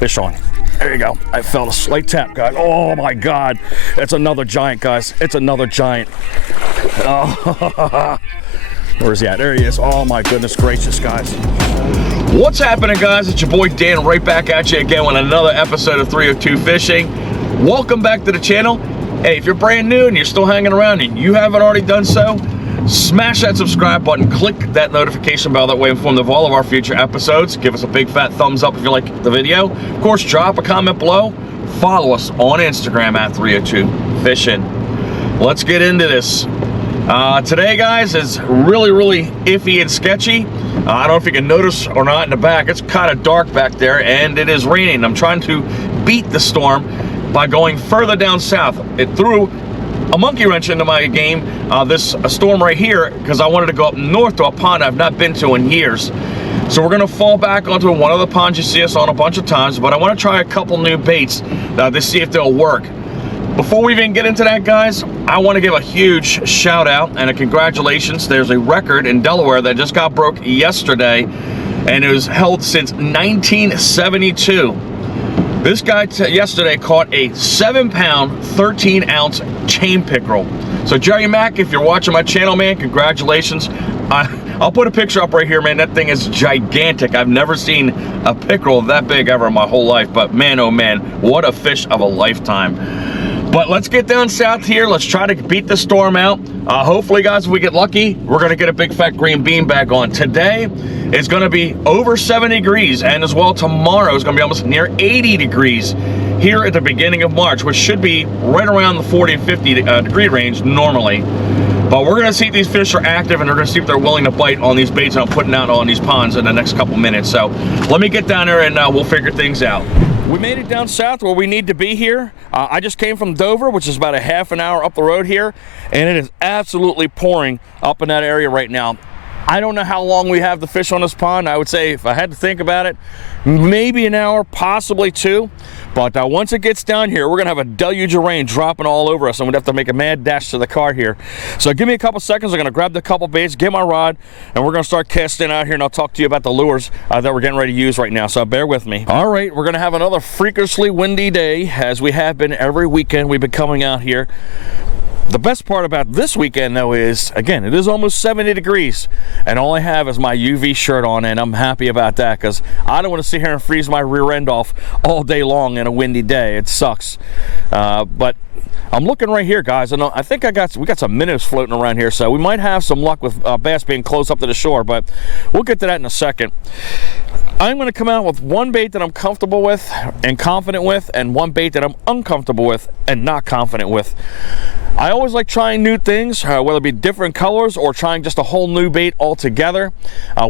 Fish on. There you go. I felt a slight tap, guys. Oh my God. It's another giant, guys. It's another giant. Oh. Where's he at? There he is. Oh my goodness gracious, guys. What's happening, guys? It's your boy Dan, right back at you again with another episode of 302 Fishing. Welcome back to the channel. Hey, if you're brand new and you're still hanging around and you haven't already done so, smash that subscribe button, click that notification bell, that way informed of all of our future episodes. Give us a big fat thumbs up if you like the video. Of course, drop a comment below. Follow us on Instagram at 302 Fishing. Let's get into this. Today, guys, is really iffy and sketchy. I don't know if you can notice or not in the back. It's kind of dark back there and it is raining. I'm trying to beat the storm by going further down south. It threw a monkey wrench into my game, this storm right here, because I wanted to go up north to a pond I've not been to in years. So we're gonna fall back onto one of the ponds you see us on a bunch of times, but I want to try a couple new baits to see if they'll work. Before we even get into that, guys, I want to give a huge shout out and a congratulations. There's a record in Delaware that just got broke yesterday, and it was held since 1972. This guy yesterday caught a 7-pound, 13-ounce chain pickerel. So Jerry Mack, if you're watching my channel, man, congratulations. I'll put a picture up right here, man. That thing is gigantic. I've never seen a pickerel that big ever in my whole life, but man, oh man, what a fish of a lifetime. But let's get down south here. Let's try to beat the storm out. Hopefully, guys, if we get lucky, we're going to get a big fat green bean back on. Today is going to be over 70 degrees, and as well tomorrow is going to be almost near 80 degrees here at the beginning of March, which should be right around the 40 and 50 degree range normally. But we're going to see if these fish are active, and we're going to see if they're willing to bite on these baits that I'm putting out on these ponds in the next couple minutes. So let me get down there and we'll figure things out. We made it down south where we need to be here. I just came from Dover, which is about a half an hour up the road here, and it is absolutely pouring up in that area right now. I don't know how long we have the fish on this pond. I would say, if I had to think about it, maybe an hour, possibly two. But once it gets down here, we're gonna have a deluge of rain dropping all over us, and we'd have to make a mad dash to the car here. So give me a couple seconds. I'm gonna grab the couple baits, get my rod, and we're gonna start casting out here, and I'll talk to you about the lures that we're getting ready to use right now. So bear with me. All right, we're gonna have another freakishly windy day, as we have been every weekend we've been coming out here. The best part about this weekend, though, is, again, it is almost 70 degrees, and all I have is my UV shirt on, and I'm happy about that, because I don't want to sit here and freeze my rear end off all day long in a windy day. It sucks. But I'm looking right here, guys, and I think we got some minnows floating around here, so we might have some luck with bass being close up to the shore, but we'll get to that in a second. I'm going to come out with one bait that I'm comfortable with and confident with, and one bait that I'm uncomfortable with and not confident with. I always like trying new things, whether it be different colors or trying just a whole new bait altogether.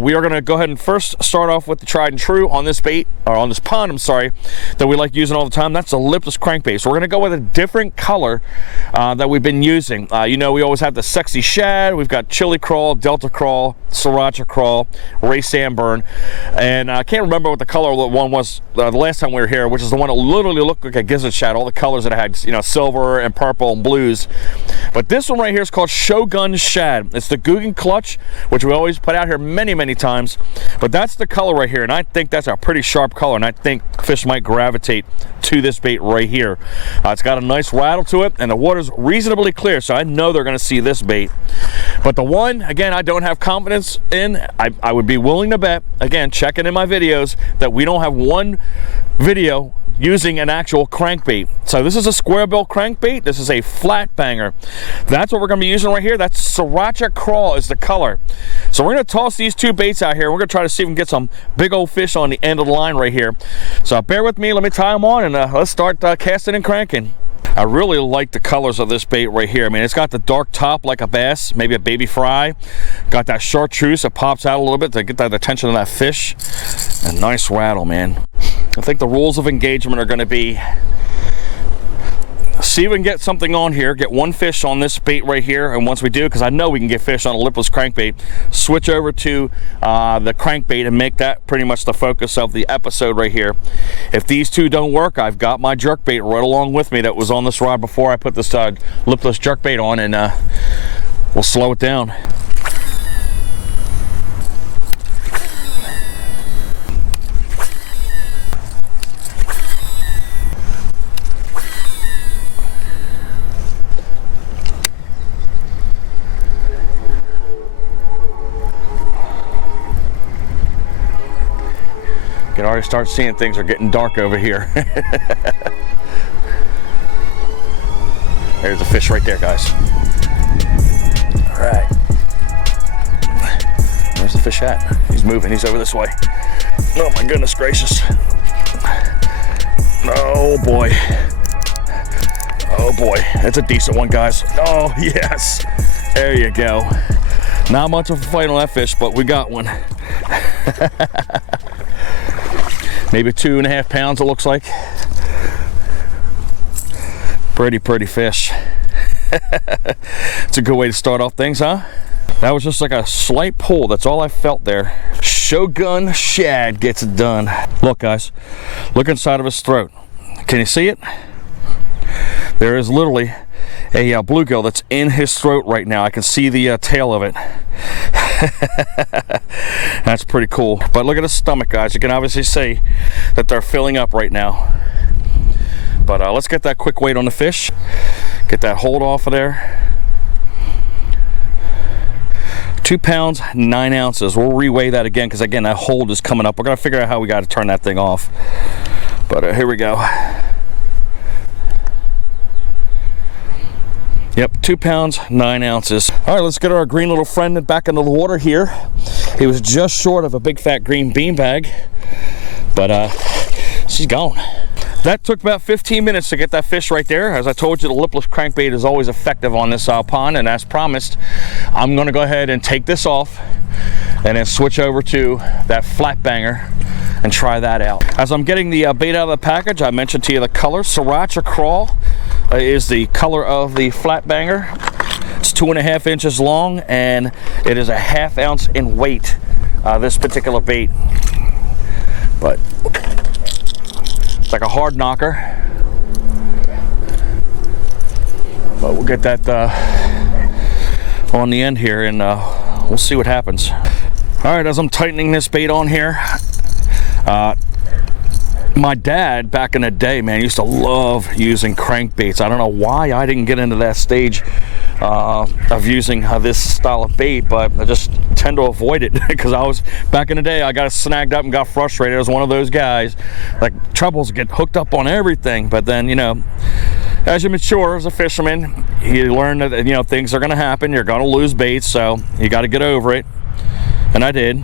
We are going to go ahead and first start off with the tried and true on this bait, or on this pond, I'm sorry, that we like using all the time. That's the lipless crankbait. So we're going to go with a different color that we've been using. You know, we always have the sexy shad. We've got chili crawl, delta crawl, sriracha crawl, ray sandburn, and I can't remember what the color one was the last time we were here, which is the one that literally looked like a gizzard shad. All the colors that it had, you know, silver and purple and blues. But this one right here is called Shogun Shad. It's the Googan Clutch, which we always put out here many times. But that's the color right here, and I think that's a pretty sharp color, and I think fish might gravitate to this bait right here. It's got a nice rattle to it, and the water's reasonably clear, so I know they're going to see this bait. But the one, again, I don't have confidence in. I would be willing to bet, again, checking in my videos, that we don't have one video using an actual crankbait. So this is a square bill crankbait. This is a flat banger. That's what we're gonna be using right here. That's Siracha Craw is the color. So we're gonna toss these two baits out here. We're gonna try to see if we can get some big old fish on the end of the line right here. So bear with me, let me tie them on, and let's start casting and cranking. I really like the colors of this bait right here. I mean, it's got the dark top like a bass, maybe a baby fry. Got that chartreuse that pops out a little bit to get that attention of that fish. A nice rattle, man. I think the rules of engagement are going to be, see if we can get something on here, get one fish on this bait right here, and once we do, because I know we can get fish on a lipless crankbait, switch over to the crankbait and make that pretty much the focus of the episode right here. If these two don't work, I've got my jerkbait right along with me that was on this rod before I put this lipless jerkbait on, and we'll slow it down. You can already start seeing things are getting dark over here. There's a fish right there, guys. All right. Where's the fish at? He's moving. He's over this way. Oh my goodness gracious. Oh boy. Oh boy. That's a decent one, guys. Oh yes. There you go. Not much of a fight on that fish, but we got one. Maybe 2.5 pounds, it looks like. Pretty fish. It's a good way to start off things, huh? That was just like a slight pull. That's all I felt there. Shogun Shad gets it done. Look, guys. Look inside of his throat. Can you see it? There is literally a bluegill that's in his throat right now. I can see the tail of it. That's pretty cool. But look at his stomach, guys. You can obviously see that they're filling up right now. But let's get that quick weight on the fish. Get that hold off of there. 2 pounds, 9 ounces. We'll reweigh that again because, again, that hold is coming up. We're going to figure out how we got to turn that thing off. But here we go. Yep, 2 pounds, 9 ounces. All right, let's get our green little friend back into the water here. He was just short of a big fat green beanbag, but she's gone. That took about 15 minutes to get that fish right there. As I told you, the lipless crankbait is always effective on this pond, and as promised, I'm gonna go ahead and take this off and then switch over to that flat banger and try that out. As I'm getting the bait out of the package, I mentioned to you the color. Siracha Craw is the color of the flat banger. It's 2.5 inches long, and it is a 1/2 ounce in weight, this particular bait. But it's like a hard knocker. But we'll get that on the end here, and we'll see what happens. All right, as I'm tightening this bait on here, my dad back in the day, man, used to love using crankbaits. I don't know why I didn't get into that stage of using this style of bait, but I just tend to avoid it because I was, back in the day, I got snagged up and got frustrated. I was one of those guys, like, troubles get hooked up on everything. But then, you know, as you mature as a fisherman, you learn that, you know, things are going to happen. You're going to lose baits, so you got to get over it. And I did.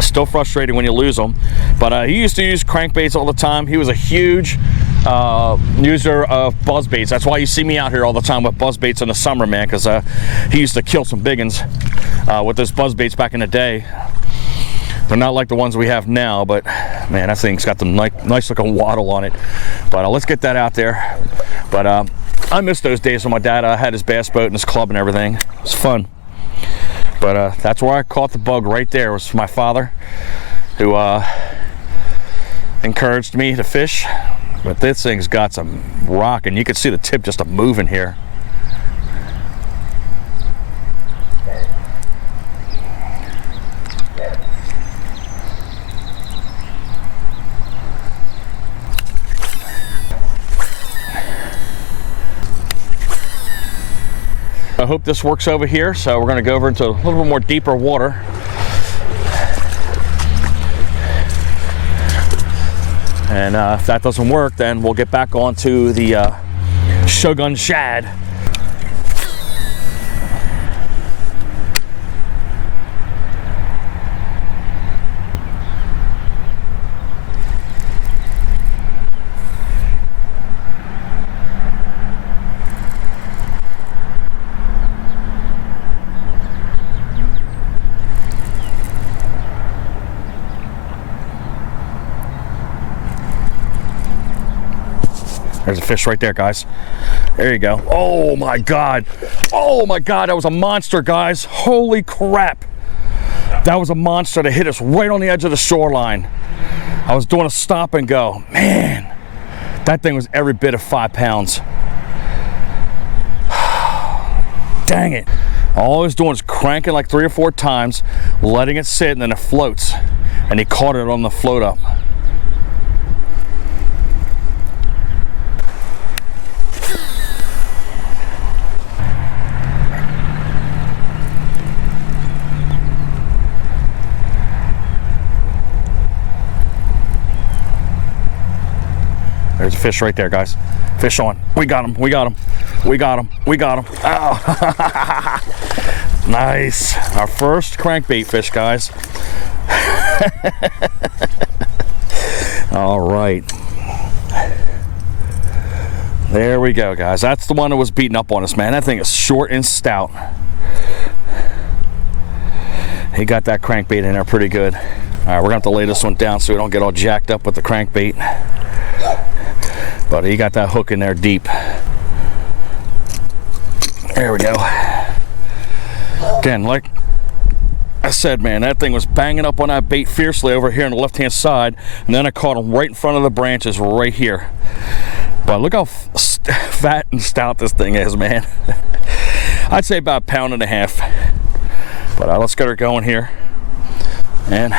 Still frustrating when you lose them, but he used to use crankbaits all the time. He was a huge user of buzz baits. That's why you see me out here all the time with buzz baits in the summer, man, because he used to kill some big ones with those buzz baits back in the day. They're not like the ones we have now, but man, that thing's got the nice looking waddle on it. But let's get that out there. But I miss those days when my dad had his bass boat and his club and everything. It was fun. But that's where I caught the bug right there. It was my father who encouraged me to fish. But this thing's got some rock, and you can see the tip just moving here. I hope this works over here, so we're going to go over into a little bit more deeper water. And if that doesn't work, then we'll get back onto the Shogun Shad. There's a fish right there, guys. There you go. Oh my God. Oh my God, that was a monster, guys. Holy crap. That was a monster that hit us right on the edge of the shoreline. I was doing a stop and go. Man, that thing was every bit of 5 pounds. Dang it. All I was doing is cranking like 3 or 4 times, letting it sit, and then it floats. And he caught it on the float up. There's a fish right there, guys. Fish on. We got him. We got him. We got him. We got him. Oh. Nice. Our first crankbait fish, guys. All right. There we go, guys. That's the one that was beating up on us, man. That thing is short and stout. He got that crankbait in there pretty good. All right, we're gonna have to lay this one down so we don't get all jacked up with the crankbait. But he got that hook in there deep. There we go. Again, like I said, man, that thing was banging up on that bait fiercely over here on the left-hand side, and then I caught him right in front of the branches right here. But look how fat and stout this thing is, man. I'd say about 1.5 pounds. But let's get her going here. And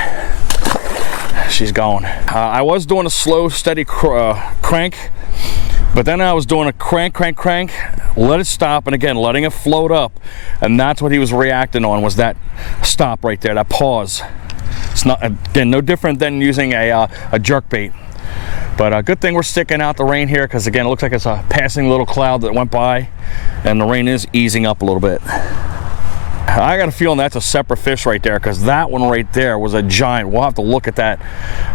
she's going. I was doing a slow, steady crank, but then I was doing a crank, let it stop, and again, letting it float up. And that's what he was reacting on, was that stop right there, that pause. It's not, again, no different than using a jerk bait. But good thing we're sticking out the rain here, because again, it looks like it's a passing little cloud that went by, and the rain is easing up a little bit. I got a feeling that's a separate fish right there, because that one right there was a giant. We'll have to look at that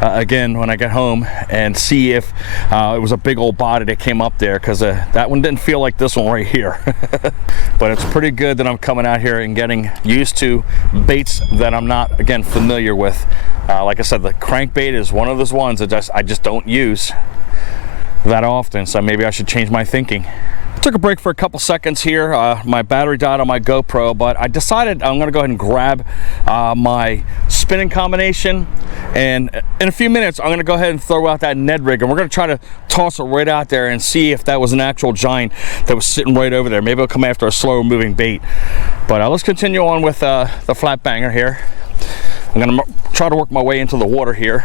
again when I get home and see if it was a big old body that came up there, because that one didn't feel like this one right here. But it's pretty good that I'm coming out here and getting used to baits that I'm not, again, familiar with. Like I said, the crankbait is one of those ones that I just don't use that often, so maybe I should change my thinking. I took a break for a couple seconds here. My battery died on my GoPro, but I decided I'm gonna go ahead and grab my spinning combination, and in a few minutes I'm gonna go ahead and throw out that Ned rig, and we're gonna try to toss it right out there and see if that was an actual giant that was sitting right over there. Maybe it'll come after a slow moving bait. But let's continue on with the flat banger here. I'm gonna try to work my way into the water here.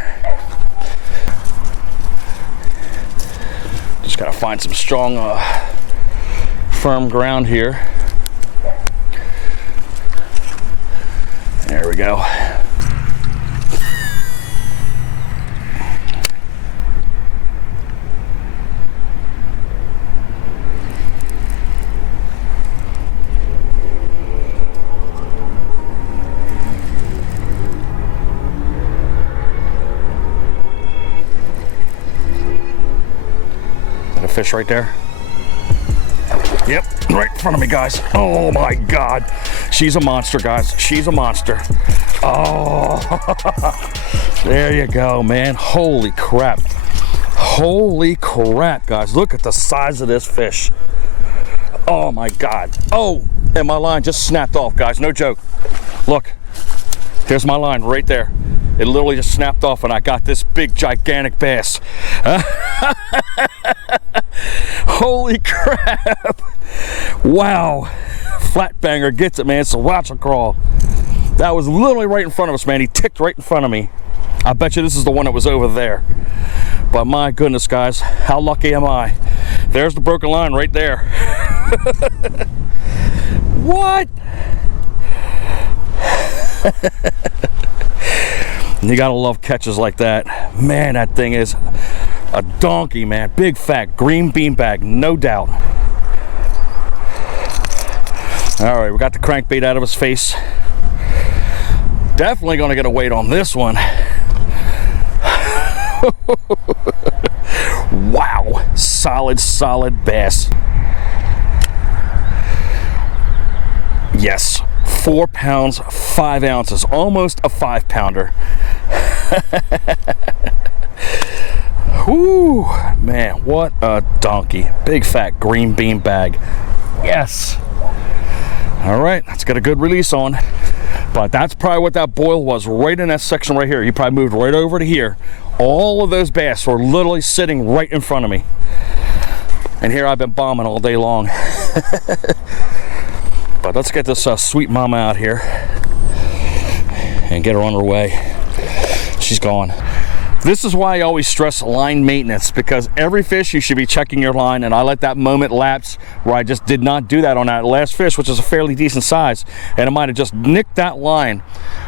Just gotta find some strong firm ground here. There we go. Is that a fish right there? Yep, right in front of me, guys. Oh my God. She's a monster, guys. She's a monster. Oh, there you go, man. Holy crap. Holy crap, guys. Look at the size of this fish. Oh my God. Oh, and my line just snapped off, guys. No joke. Look, here's my line right there. It literally just snapped off, and I got this big, gigantic bass. Holy crap. Wow. Flat banger gets it, man. Siracha crawl. That was literally right in front of us, man. He ticked right in front of me. I bet you this is the one that was over there. But my goodness, guys, how lucky am I? There's the broken line right there. What? You gotta love catches like that. Man, that thing is a donkey, man. Big fat green beanbag, no doubt. All right, we got the crankbait out of his face. Definitely gonna get a weight on this one. Wow, solid bass. Yes, 4 pounds, 5 ounces, almost a 5-pounder. Whoo, man, what a donkey. Big fat green bean bag. Yes. All right, let's get a good release on. But that's probably what that boil was, right in that section right here. He probably moved right over to here. All of those bass were literally sitting right in front of me. And here I've been bombing all day long. But let's get this sweet mama out here and get her on her way. She's gone. This is why I always stress line maintenance, because every fish you should be checking your line, and I let that moment lapse where I just did not do that on that last fish, which is a fairly decent size, and I might have just nicked that line.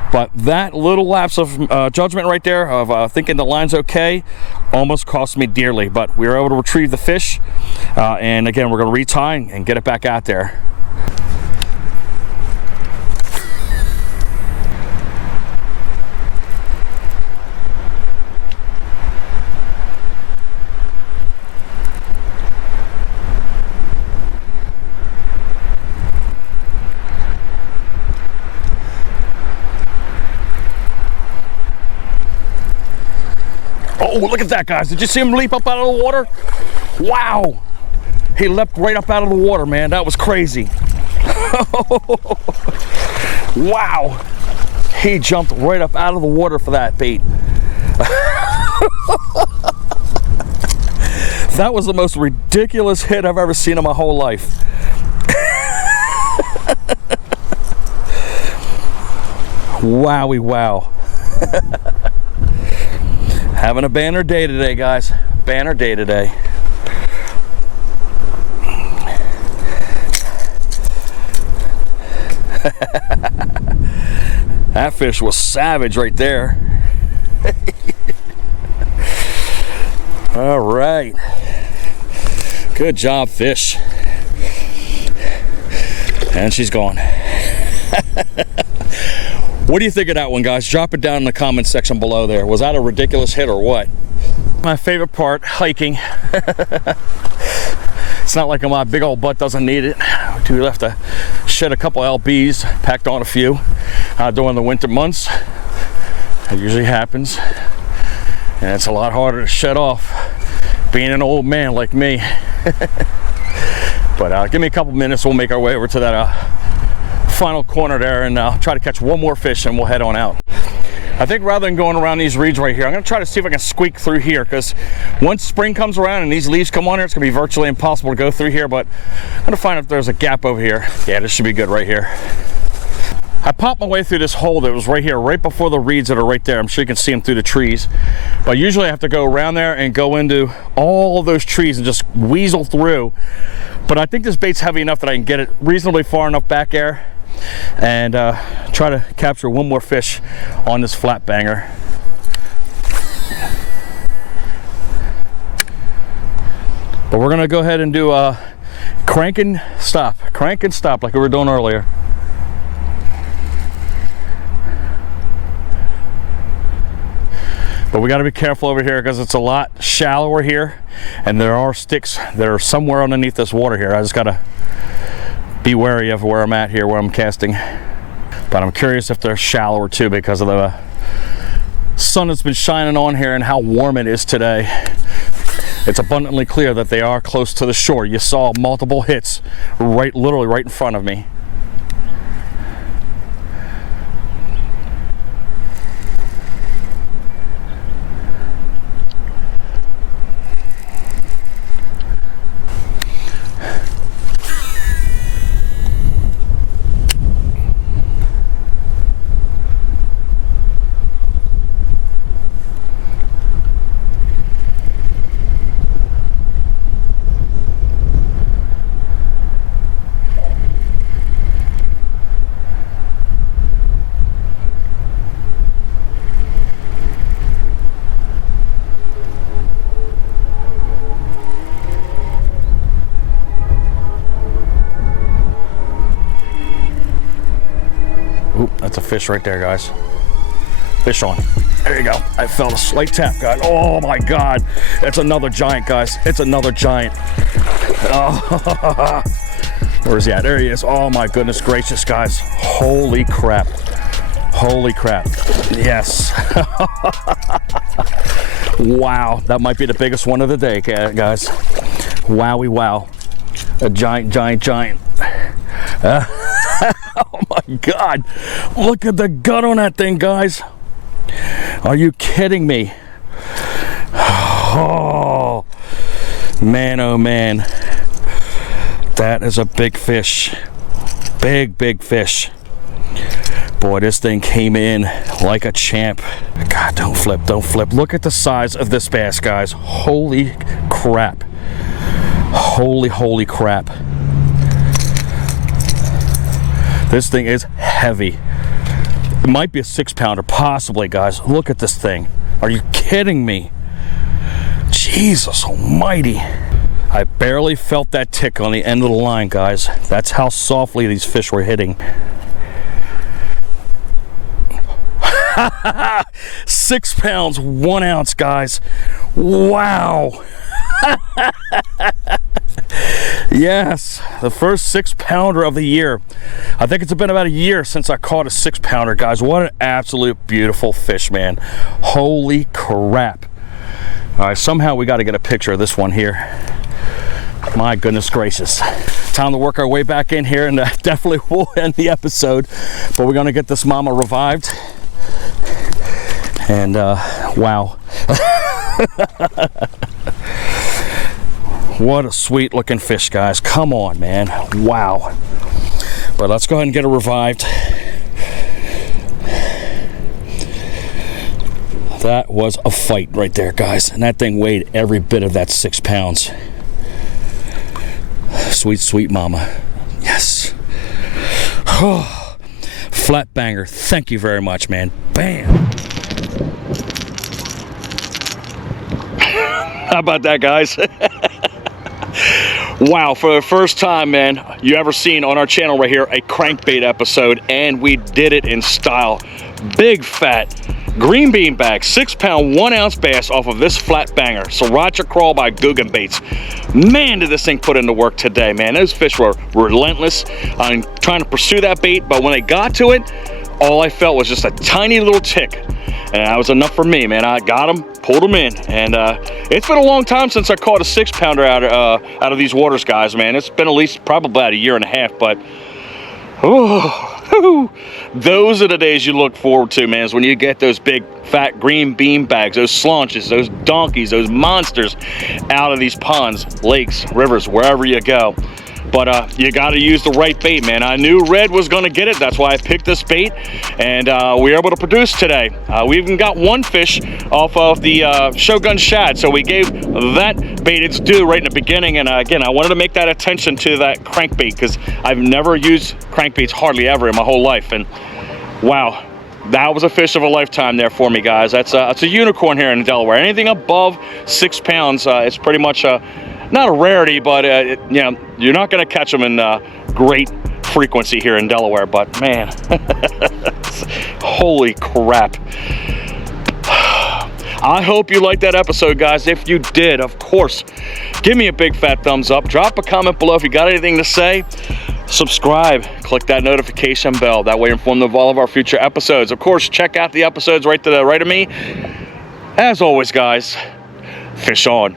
But that little lapse of judgment right there of thinking the line's okay almost cost me dearly. But we were able to retrieve the fish, and again, we're going to retie and get it back out there. Oh, look at that, guys. Did you see him leap up out of the water? Wow. He leapt right up out of the water, man. That was crazy. Wow. He jumped right up out of the water for that bait. That was the most ridiculous hit I've ever seen in my whole life. Wowie wow. Having a banner day today, guys. Banner day today. That fish was savage right there. All right. Good job, fish. And she's gone. What do you think of that one, guys? Drop it down in the comment section below there. Was that a ridiculous hit or what? My favorite part, hiking. It's not like my big old butt doesn't need it. We have to shed a couple LBs, packed on a few during the winter months. It usually happens. And it's a lot harder to shed off being an old man like me. But give me a couple minutes, we'll make our way over to that final corner there and try to catch one more fish and we'll head on out. I think rather than going around these reeds right here, I'm going to try to see if I can squeak through here, because once spring comes around and these leaves come on here, it's going to be virtually impossible to go through here, but I'm going to find if there's a gap over here. Yeah, this should be good right here. I popped my way through this hole that was right here, right before the reeds that are right there. I'm sure you can see them through the trees. But usually I have to go around there and go into all of those trees and just weasel through. But I think this bait's heavy enough that I can get it reasonably far enough back there and try to capture one more fish on this flat banger. But we're gonna go ahead and do crank and stop like we were doing earlier. But we got to be careful over here because it's a lot shallower here and there are sticks that are somewhere underneath this water here. I just got to be wary of where I'm at here, where I'm casting. But I'm curious if they're shallower too because of the sun that's been shining on here and how warm it is today. It's abundantly clear that they are close to the shore. You saw multiple hits literally right in front of me. Oop, that's a fish right there, guys. Fish on. There you go. I felt a slight tap, guys. Oh my God. It's another giant, guys. It's another giant. Oh. Where is he at? There he is. Oh my goodness gracious, guys. Holy crap. Holy crap. Yes. Wow. That might be the biggest one of the day, guys. Wowie wow. A giant. Oh my God. Look at the gut on that thing, guys. Are you kidding me? Oh, man, oh man. That is a big fish. Big fish. Boy, this thing came in like a champ. God, don't flip, don't flip. Look at the size of this bass, guys. Holy crap. Holy crap. This thing is heavy. It might be a 6-pounder, possibly, guys. Look at this thing. Are you kidding me? Jesus almighty. I barely felt that tick on the end of the line, guys. That's how softly these fish were hitting. 6 pounds, 1 ounce, guys. Wow. Yes, the first 6-pounder of the year. I think it's been about a year since I caught a 6-pounder, guys. What an absolute beautiful fish, man. Holy crap. All right, somehow we got to get a picture of this one here. My goodness gracious. Time to work our way back in here, and definitely we'll end the episode. But we're going to get this mama revived. And wow. What a sweet looking fish, guys. Come on, man. Wow. But let's go ahead and get her revived. That was a fight right there, guys. And that thing weighed every bit of that 6 pounds. Sweet, sweet mama. Yes. Oh, flat banger. Thank you very much, man. Bam. How about that, guys? Wow, for the first time, man, you ever seen on our channel right here a crankbait episode, and we did it in style. Big fat green bean bag, 6-pound, 1 ounce bass off of this flat banger, Siracha Craw by Googan Baits. Man, did this thing put into work today, man. Those fish were relentless on trying to pursue that bait, but when they got to it, all I felt was just a tiny little tick. And that was enough for me, man. I got him, pulled him in, and it's been a long time since I caught a 6-pounder out of these waters, guys, man. It's been at least probably about a year and a half, but oh, those are the days you look forward to, man, is when you get those big fat green bean bags, those slaunches, those donkeys, those monsters out of these ponds, lakes, rivers, wherever you go. But you got to use the right bait, man. I knew Red was going to get it. That's why I picked this bait, and we were able to produce today. We even got one fish off of the Shogun Shad, so we gave that bait its due right in the beginning. And again, I wanted to make that attention to that crankbait, because I've never used crankbaits hardly ever in my whole life. And wow, that was a fish of a lifetime there for me, guys. That's a unicorn here in Delaware. Anything above 6 pounds, it's pretty much not a rarity, but you know, you're not going to catch them in great frequency here in Delaware. But man, holy crap. I hope you liked that episode, guys. If you did, of course, give me a big fat thumbs up. Drop a comment below if you got anything to say. Subscribe, click that notification bell. That way you're informed of all of our future episodes. Of course, check out the episodes right to the right of me. As always, guys, fish on.